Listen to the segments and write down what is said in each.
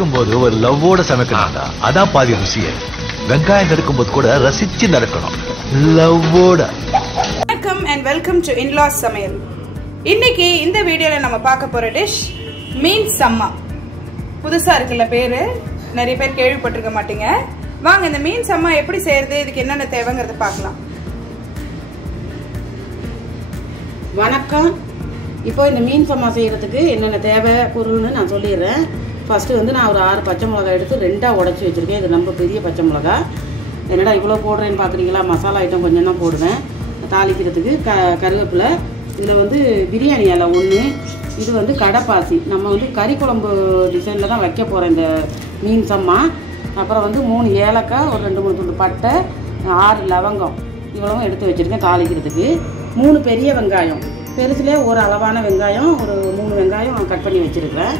சமைக்கும்போது ஒரு லவ்வோட சமைக்கணும்டா. அதான் பாதி ருசியே. வெங்காயம் நறுக்கும்போது கூட ரசிச்சு நடக்கணும், லவ்வோட. வணக்கம் அண்ட் வெல்கம் டு இன்லாஸ் சமையல். இன்னைக்கு இந்த வீடியோல நம்ம பார்க்க போற டிஷ் மீன் சம்மா. புதுசா இருக்குல்ல பேரு, நிறைய பேர் கேள்விப்பட்டிருக்க மாட்டீங்க. வாங்க இந்த மீன் சம்மா எப்படி செய்யறது, இதுக்கு என்னென்ன தேவைங்கிறத பார்க்கலாம். வணக்கம். இப்போ இந்த மீன் சம்மா செய்கிறதுக்கு என்னென்ன தேவை பொருள்னு நான் சொல்லிடுறேன். ஃபஸ்ட்டு வந்து நான் ஒரு 6 பச்சை மிளகாய் எடுத்து 2ஆக உடச்சி வச்சுருக்கேன். இது ரொம்ப பெரிய பச்சை மிளகா. என்னடா இவ்வளோ போடுறேன்னு பார்க்குறீங்களா? மசாலா ஐட்டம் கொஞ்சம் தான் போடுவேன். தாளிக்கிறதுக்கு கருவேப்பிலை. இதில் வந்து பிரியாணி இலை 1. இது வந்து கடைப்பாசி. நம்ம வந்து கறி குழம்பு டிசைனில் தான் வைக்க போகிறேன் இந்த மீன் சம்மா. அப்புறம் வந்து 3 ஏலக்காய், ஒரு 2-3 துண்டு பட்டை, 6 லவங்கம் இவ்வளவும் எடுத்து வச்சுருக்கேன் தாளிக்கிறதுக்கு. 3 பெரிய வெங்காயம், பெருசுலேயே ஒரு அளவான வெங்காயம், ஒரு 3 வெங்காயம் கட் பண்ணி வச்சுருக்கேன்.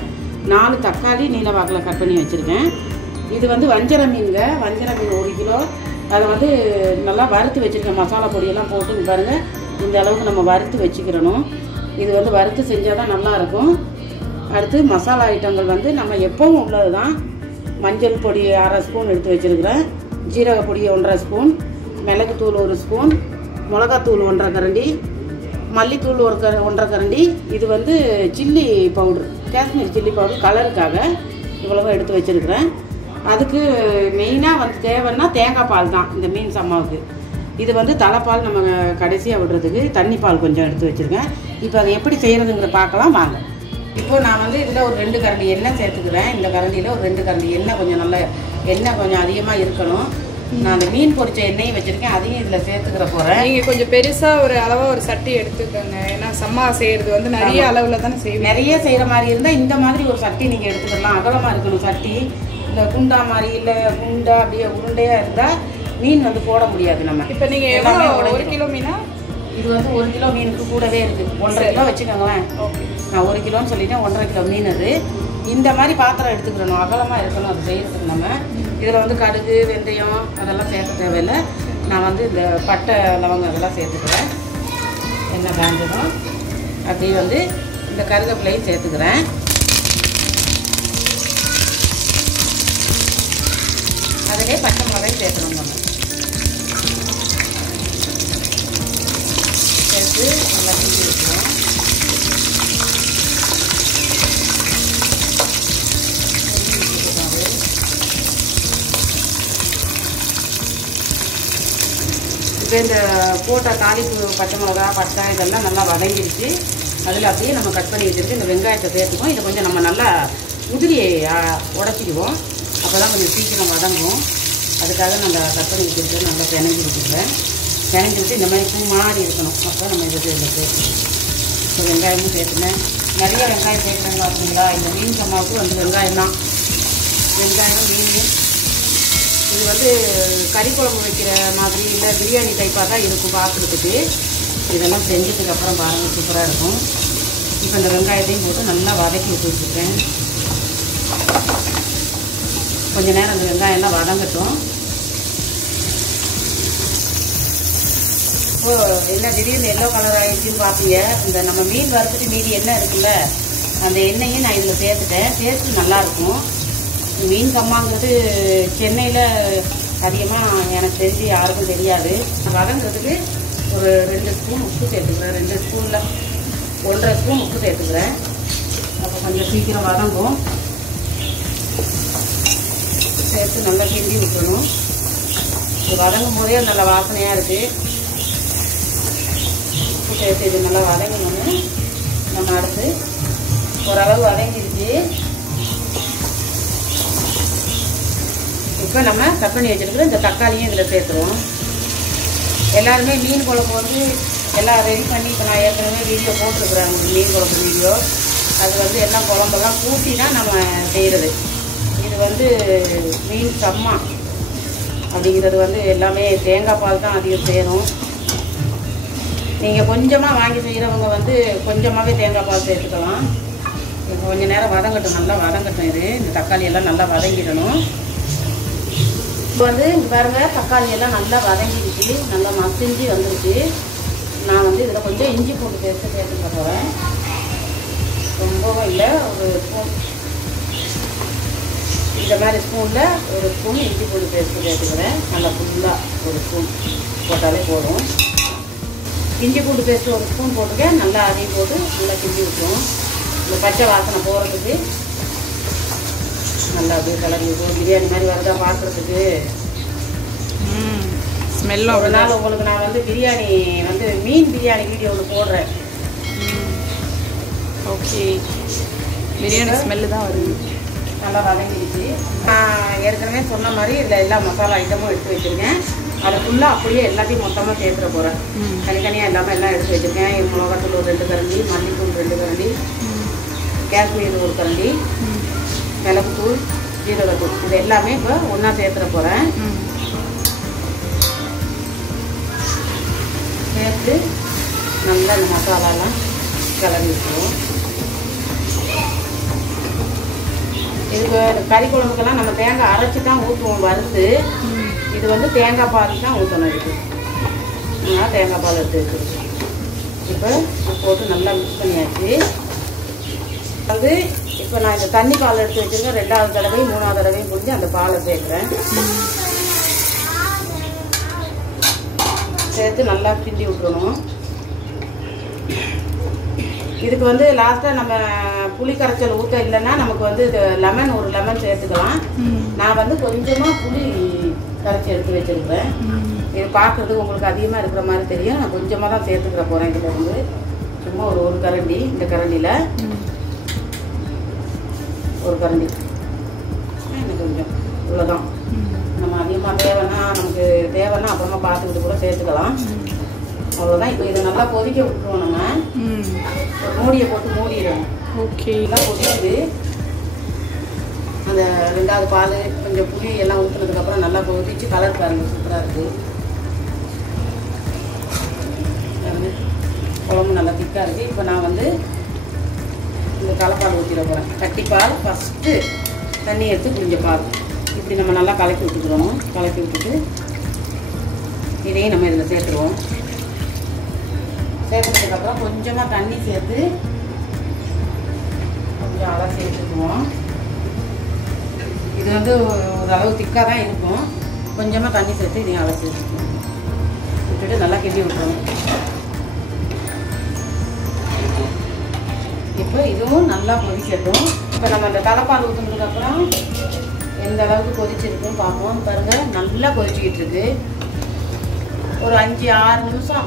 4 தக்காளி நீல வாக்கில் கட் பண்ணி வச்சுருக்கேன். இது வந்து வஞ்சர மீனுங்க. வஞ்சர மீன் 1 கிலோ. அதை வந்து நல்லா வறுத்து வச்சுருக்கேன். மசாலா பொடியெல்லாம் போட்டு பாருங்கள், இந்த அளவுக்கு நம்ம வறுத்து வச்சுக்கிறணும். இது வந்து வறுத்து செஞ்சால் தான் நல்லாயிருக்கும். அடுத்து மசாலா ஐட்டங்கள் வந்து நம்ம எப்பவும் உள்ளது தான். மஞ்சள் பொடி 1/2 ஸ்பூன் எடுத்து வச்சுருக்கிறேன். ஜீரக பொடி 1/2 ஸ்பூன், மிளகுத்தூள் 1 ஸ்பூன், மிளகாத்தூள் 1/2 கரண்டி, மல்லித்தூள் 1/2 கரண்டி. இது வந்து chilli powder, Kashmir chilli powder கலருக்காக இவ்வளவு எடுத்து வச்சுருக்கிறேன். அதுக்கு மெயினாக வந்து தேவைன்னா தேங்காய் பால் தான் இந்த மீன் சம்மாவுக்கு. இது வந்து தலைப்பால் நம்ம கடைசியாக விடுறதுக்கு தண்ணி பால் கொஞ்சம் எடுத்து வச்சுருக்கேன். இப்போ அதை எப்படி செய்கிறதுங்கிற பார்க்கலாம் வாங்க. இப்போது நான் வந்து இதில் ஒரு 2 கரண்டி எண்ணெய் சேர்த்துக்கிறேன். இந்த கரண்டியில் ஒரு 2 கரண்டி எண்ணெய், கொஞ்சம் நல்ல எண்ணெய் கொஞ்சம் அதிகமாக இருக்கணும். நான் அந்த மீன் பொரிச்ச எண்ணெயும் வச்சுருக்கேன், அதையும் இதில் சேர்த்துக்கிற போகிறேன். நீங்கள் கொஞ்சம் பெருசாக ஒரு அளவாக ஒரு சட்டி எடுத்துக்கோங்க. ஏன்னா சம்மா செய்கிறது வந்து நிறைய அளவில் தானே செய்வோம். நிறைய செய்கிற மாதிரி இருந்தால் இந்த மாதிரி ஒரு சட்டி நீங்கள் எடுத்துக்கலாம். அகலமாக இருக்கணும் சட்டி. இந்த குண்டா மாதிரி இல்லை குண்டா அப்படியே உருண்டையாக இருந்தால் மீன் வந்து போட முடியாது நம்ம. இப்போ நீங்கள் எல்லாமே 1 கிலோ மீனா? இது வந்து 1 கிலோ மீனுக்கு கூடவே இருக்குது. 1.5 கிலோ வச்சுக்கோங்களேன். நான் 1 கிலோன்னு சொல்லிட்டேன். 1.5 கிலோ மீன். அது இந்த மாதிரி பாத்திரம் எடுத்துக்கிறணும், அகலமாக இருக்கணும் அது செய்கிறதுக்கு. நம்ம இதில் வந்து கடுகு, வெந்தயம் அதெல்லாம் சேர்க்க தேவையில்லை. நான் வந்து இந்த பட்டை லவங்கம் அதெல்லாம் சேர்த்துக்கிறேன். எண்ணெய் காஞ்சதும் அப்படியே வந்து இந்த கருவேப்பிலையும் சேர்த்துக்கிறேன். அதிலே பச்சை மிளகாயும் சேர்த்துக்கணும். நம்ம சேர்த்து நல்லா கிண்டி வைக்கணும். இப்போ இந்த போட்ட தாளிப்பு பச்சை மிளகா, பட்டை இதெல்லாம் நல்லா வதங்கிடுச்சு. அதில் அப்படியே நம்ம கட் பண்ணி வச்சுருக்கு இந்த வெங்காயத்தை சேர்த்துக்குவோம். இதை கொஞ்சம் நம்ம நல்லா உதிரியை உடச்சிக்குவோம். அப்போ தான் கொஞ்சம் சீக்கிரம் வதங்கும். அதுக்காக நம்ம கட் பண்ணி வச்சுருக்கேன். நல்லா பிணைஞ்சி வச்சுருக்கேன். பிணைஞ்சி விட்டு இந்த மாதிரி பூ மாறி இருக்கணும். அப்போ நம்ம இதை இதில் சேர்த்து இப்போ வெங்காயமும் சேர்த்துனேன். நிறைய வெங்காயம் சேர்க்குறாங்க அப்படிங்களா? இந்த மீன் சம்மாவுக்கு வந்து வெங்காயம் தான். வெங்காயம், மீன். இது வந்து கறி குழம்பு வைக்கிற மாதிரி இல்லை, பிரியாணி டைப்பாக தான் இருக்கும் பார்க்குறதுக்கு. இதெல்லாம் செஞ்சதுக்கு அப்புறம் பாருங்கள், சூப்பராக இருக்கும். இப்போ இந்த வெங்காயத்தையும் போட்டு நல்லா வதக்கி விட்டு வச்சுருக்கேன். கொஞ்சம் நேரம் அந்த வெங்காயம்லாம் வதங்கட்டும். இப்போ என்ன திடீர்னு எல்லோ கலர் ஆகிடுச்சின்னு பார்த்தீங்க. இந்த நம்ம மீன் வறுத்துட்டு மீதி எண்ணெய் இருக்குல்ல, அந்த எண்ணெயும் நான் இதில் சேர்த்துட்டேன். டேஸ்ட்டு நல்லாயிருக்கும். மீன் சம்மாங்கிறது சென்னையில் அதிகமாக எனக்கு தெரிஞ்சு யாருக்கும் தெரியாது. வதங்கிறதுக்கு ஒரு 2 ஸ்பூன் உப்பு சேர்த்துக்கிறேன். 2 ஸ்பூனில் 1.5 ஸ்பூன் உப்பு சேர்த்துக்கிறேன். அப்போ கொஞ்சம் சீக்கிரம் வதங்கும். சேர்த்து நல்லா கிண்டி விட்டுணும். இது வதங்கும் போதே நல்ல வாசனையாக இருக்குது. உப்பு சேர்த்து இது நல்லா வதங்கணும்னு நம்ம அடுத்து ஓரளவு வதங்கிடுச்சு. இப்போ நம்ம கட் பண்ணி வச்சுருக்கிற இந்த தக்காளியும் இதில் சேர்த்துருவோம். எல்லாருமே மீன் குழம்பு வந்து எல்லாம் ரெடி பண்ணி, இப்போ நான் ஏற்கனவே வீடியோ போட்டிருக்குறேன், மீன் குழம்பு வீடியோ. அது வந்து எல்லாம் குழம்பெல்லாம் கூட்டி தான் நம்ம செய்கிறது. இது வந்து மீன் சம்மா அப்படிங்கிறது வந்து எல்லாமே தேங்காய் பால் தான் அதிகம் சேரும். நீங்கள் கொஞ்சமாக வாங்கி செய்கிறவங்க வந்து கொஞ்சமாகவே தேங்காய் பால் சேர்த்துக்கலாம். இப்போ கொஞ்சம் நேரம் வதங்கட்டும், நல்லா வதங்கட்டும். இது இந்த தக்காளி எல்லாம் நல்லா வதங்கிடணும். இப்போ வந்து பாருங்கள், தக்காளி எல்லாம் நல்லா வதங்கிடுச்சு, நல்லா மசிஞ்சு வந்துருச்சு. நான் வந்து இதில் கொஞ்சம் இஞ்சி பூண்டு பேஸ்ட்டு சேர்த்துக்க போகிறேன். ரொம்பவும் இல்லை, ஒரு ஸ்பூன் இந்த மாதிரி ஸ்பூனில் ஒரு ஸ்பூன் இஞ்சி பூண்டு பேஸ்ட்டு சேர்த்துக்கிறேன். நல்லா ஃபுல்லாக ஒரு ஸ்பூன் போட்டாலே போதும். இஞ்சி பூண்டு பேஸ்ட்டு ஒரு ஸ்பூன் போட்டுக்க. நல்லா அதையும் போட்டு நல்லா கிண்டி விட்டுருவோம். இந்த பச்சை வாசனை போகிறதுக்கு நல்லா அப்படியே கலரி விட்டுருவோம். பிரியாணி மாதிரி வரதா பார்க்குறதுக்கு. ஸ்மெல்லும் ஒரு நாள் உங்களுக்கு நான் வந்து பிரியாணி வந்து மீன் பிரியாணி வீடியோ ஒன்று போடுறேன். ஓகே, பிரியாணி ஸ்மெல்லு தான் வருது. நல்லா வதங்கிடுச்சு. நான் ஏற்கனவே சொன்ன மாதிரி இதில் எல்லா மசாலா ஐட்டமும் எடுத்து வச்சுருக்கேன். அதை ஃபுல்லாக அப்படியே எல்லாத்தையும் மொத்தமாக சேர்த்துட போகிறேன். தனித்தனியாக எல்லாமே எல்லாம் எடுத்து வச்சுருக்கேன். மிளகாத்தூள் ஒரு 2 கரண்டி, மல்லித்தூள் 2 கரண்டி, காஷ்மீர் 1 கரண்டி, மிளகுத்தூள், ஜீரகத்தூள், இது எல்லாமே இப்போ ஒன்றா சேர்த்துட போகிறேன். சேர்த்து நல்லா இந்த மசாலாலாம் கிளறி விட்டுருவோம். இதுக்கு கறி குழம்புக்கெல்லாம் நம்ம தேங்காய் அரைச்சி தான் ஊற்றுவோம் வறுத்து. இது வந்து தேங்காய் பால் தான் ஊற்றணும். இதுக்கு அதனால் தேங்காய் பால் எடுத்து வச்சுருக்கோம். இப்போ போட்டு நல்லா மிக்ஸ் பண்ணியாச்சு. வந்து இப்போ நான் இந்த தண்ணி பால் எடுத்து வச்சுருக்கேன். 2வது தடவையும் 3வது தடவையும் புரிஞ்சு அந்த பாலை சேர்க்குறேன். சேர்த்து நல்லா கிண்டி விட்டுறணும். இதுக்கு வந்து லாஸ்ட்டாக நம்ம புளி கரைச்சல் ஊற்ற இல்லைன்னா நமக்கு வந்து இது லெமன், ஒரு லெமன் சேர்த்துக்கலாம். நான் வந்து கொஞ்சமாக புளி கரைச்சி எடுத்து வச்சுருக்கிறேன். இது பார்க்குறதுக்கு உங்களுக்கு அதிகமாக இருக்கிற மாதிரி தெரியும். நான் கொஞ்சமாக தான் சேர்த்துக்கிற போகிறேன். இதில் வந்து சும்மா ஒரு கரண்டி, இந்த கரண்டியில் ஒரு கரண்டி இன்னும் கொஞ்சம் இவ்வளோதான். நம்ம அதிகமாக நமக்கு தேவைன்னா அப்புறமா பார்த்துக்கிட்டு கூட சேர்த்துக்கலாம். அவ்வளோதான். இப்போ இதை நல்லா கொதிக்க விட்டுருவோம். நம்ம ஒரு மூடியை போட்டு மூடிடுவோம். ஓகே, நல்லா கொதிக்குது. அந்த 2வது பால் கொஞ்சம் புளி எல்லாம் ஊற்றுனதுக்கப்புறம் நல்லா கொதிச்சு கலர் பாருங்க, சூப்பராக இருக்குது. குழம்பு நல்லா திக்காக இருக்குது. இப்போ நான் வந்து இந்த தலைப்பால் ஊற்றிட போகிறேன். கட்டிப்பால் ஃபஸ்ட்டு தண்ணி எடுத்து புளிஞ்ச பால் இப்படி நம்ம நல்லா கலக்கி விட்டுக்கிறோம். கலக்கி விட்டுட்டு இதையும் நம்ம இதில் சேர்த்துருவோம். சேர்த்ததுக்கப்புறம் கொஞ்சமாக தண்ணி சேர்த்து கொஞ்சம் அலசி சேர்த்துக்குவோம். இது வந்து ஓரளவு திக்காக தான் இருக்கும். கொஞ்சமாக தண்ணி சேர்த்து இதையும் அலசி வச்சுக்குவோம். விட்டுட்டு நல்லா கிண்டி விட்டுருவோம். இப்போ இதுவும் நல்லா கொதிக்கட்டும். இப்போ நம்ம அந்த தலைப்பால் ஊற்றுனதுக்கப்புறம் எந்த அளவுக்கு கொதிச்சிருக்குன்னு பார்ப்போம். பாருங்கள், நல்லா கொதிச்சிக்கிட்டு இருக்கு. ஒரு 5-6 நிமிஷம்,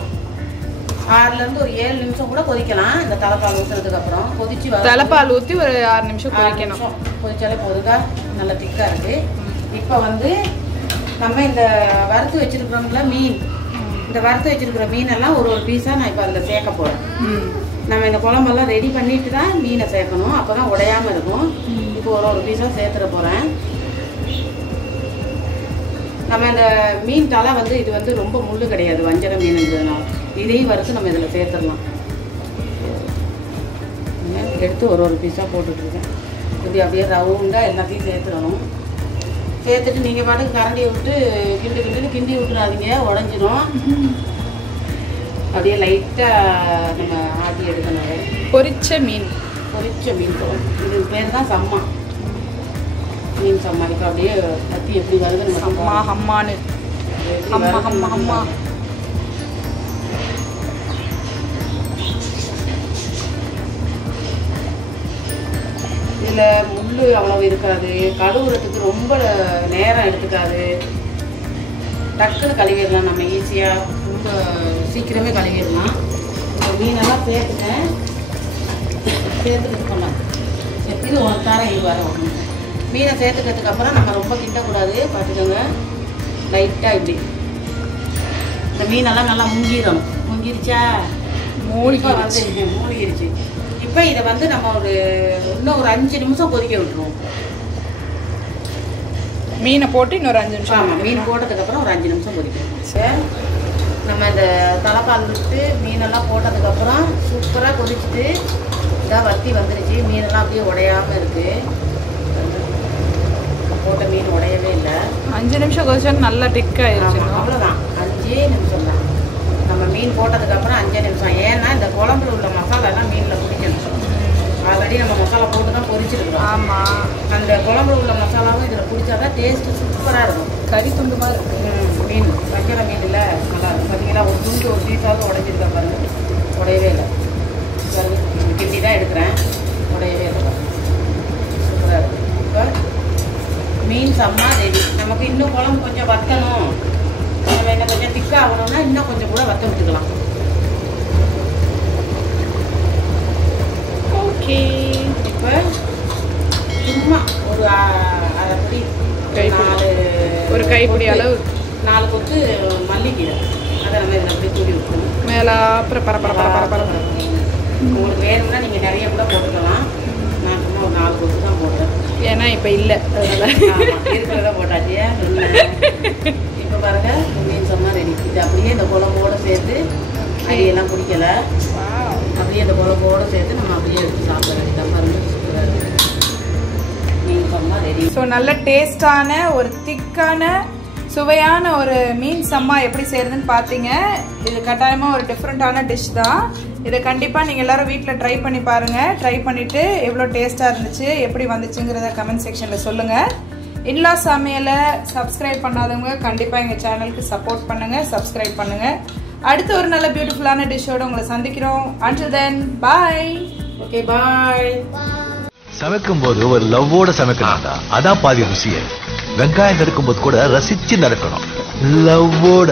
6லேருந்து ஒரு 7 நிமிஷம் கூட கொதிக்கலாம். இந்த தலைப்பால் ஊற்றுனதுக்கப்புறம் கொதிச்சு தலைப்பால் ஊற்றி ஒரு 6 நிமிஷம் கொதிக்கணும். கொதிச்சாலே போதுங்க. நல்லா திக்காக இருக்குது. இப்போ வந்து நம்ம இந்த வறுத்து வச்சுருக்கிறோம்ல மீன், இந்த வறுத்து வச்சுருக்கிற மீனெல்லாம் ஒரு பீஸாக நான் இப்போ அதில் சேர்க்க போகிறேன். நம்ம இந்த குழம்பெல்லாம் ரெடி பண்ணிட்டு தான் மீனை சேர்க்கணும். அப்போ தான் உடையாமல் இருக்கும். இப்போ ஒரு பீஸாக சேர்த்துட போகிறேன். நம்ம இந்த மீன் தலை வந்து இது வந்து ரொம்ப முள்ளு கிடையாது, வஞ்சர மீனுங்கிறதுனால இதையும் வறுத்து நம்ம இதில் சேர்த்துடலாம். எடுத்து ஒரு பீஸாக போட்டுட்ருக்கேன். இப்படி அப்படியே ரவுண்டாக எல்லாத்தையும் சேர்த்துடணும். சேர்த்துட்டு நீங்கள் பாட்டுக்கு கரண்டியை விட்டு கிண்டி விட்டுறாதீங்க, உடஞ்சிரும். அப்படியே லைட்டாக நம்ம ஆட்டி எடுக்கணும். பொரிச்ச மீன் இது பேர் தான் சம்மா, மீன் சம்மா. இப்போ அப்படியே கத்தி எப்படி வருது நம்ம அம்மா அம்மானு அம்மா. இதில் முள் அவ்வளவு இருக்காது. கழுவுறதுக்கு ரொம்ப நேரம் எடுத்துக்காது. டக்குன்னு கழுவிடலாம். நம்ம ஈஸியாக ரொம்ப சீக்கிரமே கழுவிடலாம். மீனெல்லாம் சேர்த்துட்டேன். சேர்த்துக்கிட்டு போகலாம். இது ஒரு தாரம் இது வர மீனை சேர்த்துக்கிறதுக்கப்புறம் நம்ம ரொம்ப கிண்டக்கூடாது, பார்த்துக்கோங்க. லைட்டாக இப்படி இந்த மீனெல்லாம் நல்லா முங்கிருச்சா? மூழ்கிருச்சு. இப்போ இதை வந்து நம்ம இன்னும் ஒரு 5 நிமிஷம் கொதிக்க விட்டுருவோம். மீனை போட்டு இன்னொரு 5 நிமிஷம். ஆமாம், மீன் போட்டதுக்கப்புறம் ஒரு 5 நிமிஷம் கொதிக்கணும். சரி, நம்ம இந்த தலைப்பால் விட்டு மீனெல்லாம் போட்டதுக்கப்புறம் சூப்பராக கொதிச்சுட்டு இதாக வத்தி வந்துருச்சு. மீனெல்லாம் அப்படியே உடையாமல் இருக்குது. போட்ட மீன் உடையவே இல்லை. 5 நிமிஷம் கொதிச்சாலும் நல்லா டிக்காயிருச்சு. அவ்வளோதான், 5 நிமிஷம் தான். நம்ம மீன் போட்டதுக்கப்புறம் 5 நிமிஷம். ஏன்னா இந்த குழம்புல உள்ள மசாலாலாம் மீனில் பிடிக்கணும். ஆல்ரெடி நம்ம மசாலா போட்டு தான் பொரிச்சிருக்கிறோம். ஆமாம், அந்த குழம்புல உள்ள மசாலாவும் இதில் பிடிச்சாதான் டேஸ்ட்டு சூப்பராக இருக்கும். கறி துண்டு மாதிரி இருக்கு. மீன் வஞ்சர மீனில் நல்லா இருக்கும். பார்த்தீங்கன்னா ஒரு துண்டு ஒரு பீஸாவது உடைஞ்சிருக்கா பாருங்க, உடையவே இல்லை பாருங்க. கிண்டி தான் எடுக்கிறேன், உடையவே இல்லை பாருங்க, சூப்பராக இருக்கும். இப்போ மீன் சம்மா ரெடி. நமக்கு இன்னும் குழம்பு கொஞ்சம் வத்தணும், நம்ம என்ன கொஞ்சம் திக்காக ஆகணும்னா இன்னும் கொஞ்சம் கூட வத்த விட்டுக்கலாம். ஓகே, இப்போ சும்மா ஒரு அரைப்படி ஒரு கைப்பிடி அளவு 4 கொத்து மல்லிக்கீரை அதை நம்ம இதில் அப்படியே தூவி விட்டுருவோம். மேலே அப்புறம் பரப்பர உங்களுக்கு வேணும்னா நீங்கள் நிறைய கூட போட்டுக்கலாம். நான் சும்மா ஒரு 4 கொத்து தான் போட்டேன், ஏன்னா இப்போ இல்லை இருக்கிறத போட்டாச்சு. இப்போ பாருங்க மீன் சம்மா ரெடி. இது அப்படியே இந்த குழம்போடு சேர்த்து, அடியெல்லாம் பிடிக்கல, அப்படியே இந்த குழம்போடு சேர்த்து நம்ம அப்படியே எடுத்து சாப்பிட வேண்டியதான். பாருங்க சூப்பராக இருக்குது மீன் சம்மா ரெடி. ஸோ நல்ல டேஸ்டான ஒரு திக்கான சுவையான ஒரு மீன் சம்மா எப்படி செய்யறதுன்னு பார்த்தீங்க. இது கட்டாயமாக ஒரு டிஃப்ரெண்ட்டான டிஷ் தான். இதை கண்டிப்பாக நீங்கள் எல்லோரும் வீட்டில் ட்ரை பண்ணி பாருங்கள். ட்ரை பண்ணிவிட்டு எவ்வளோ டேஸ்ட்டாக இருந்துச்சு, எப்படி வந்துச்சுங்கிறத கமெண்ட் செக்ஷனில் சொல்லுங்கள். இன்லா சமையலை சப்ஸ்கிரைப் பண்ணாதவங்க கண்டிப்பாக எங்கள் சேனலுக்கு சப்போர்ட் பண்ணுங்கள், சப்ஸ்கிரைப் பண்ணுங்கள். அடுத்து ஒரு நல்ல பியூட்டிஃபுல்லான டிஷ்ஷோடு உங்களை சந்திக்கிறோம். until then bye. Okay bye. சமைக்கும் போது ஒரு லவ்வோட சமைக்கணும்டா, அதான் பாதி ருசியே. வெங்காயம் நறுக்கும் போது கூட ரசிச்சு நறுக்கணும், லவ்வோட.